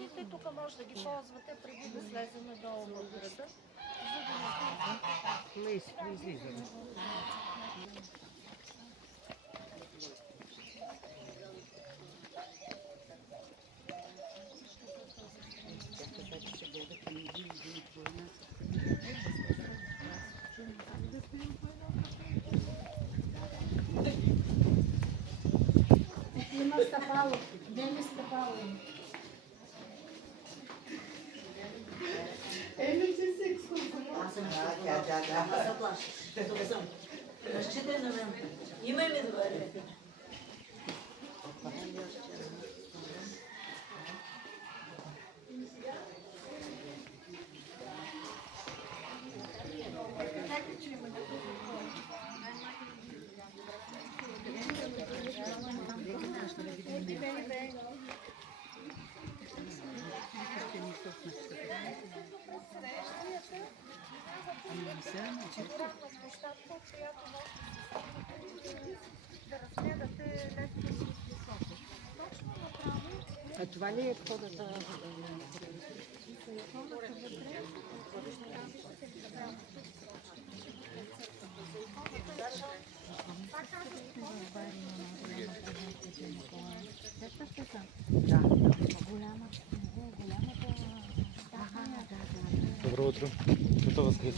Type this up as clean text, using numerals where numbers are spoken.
И те тук може да ги ползвате преди да слезем долу в града. Мы излизаме. Има стъпало. Дели стъпало. Аз заплаших. Тук съм. Разчитай на мен. Имай ми доверие. А това ли е входата? Добро утро. Готова скрит.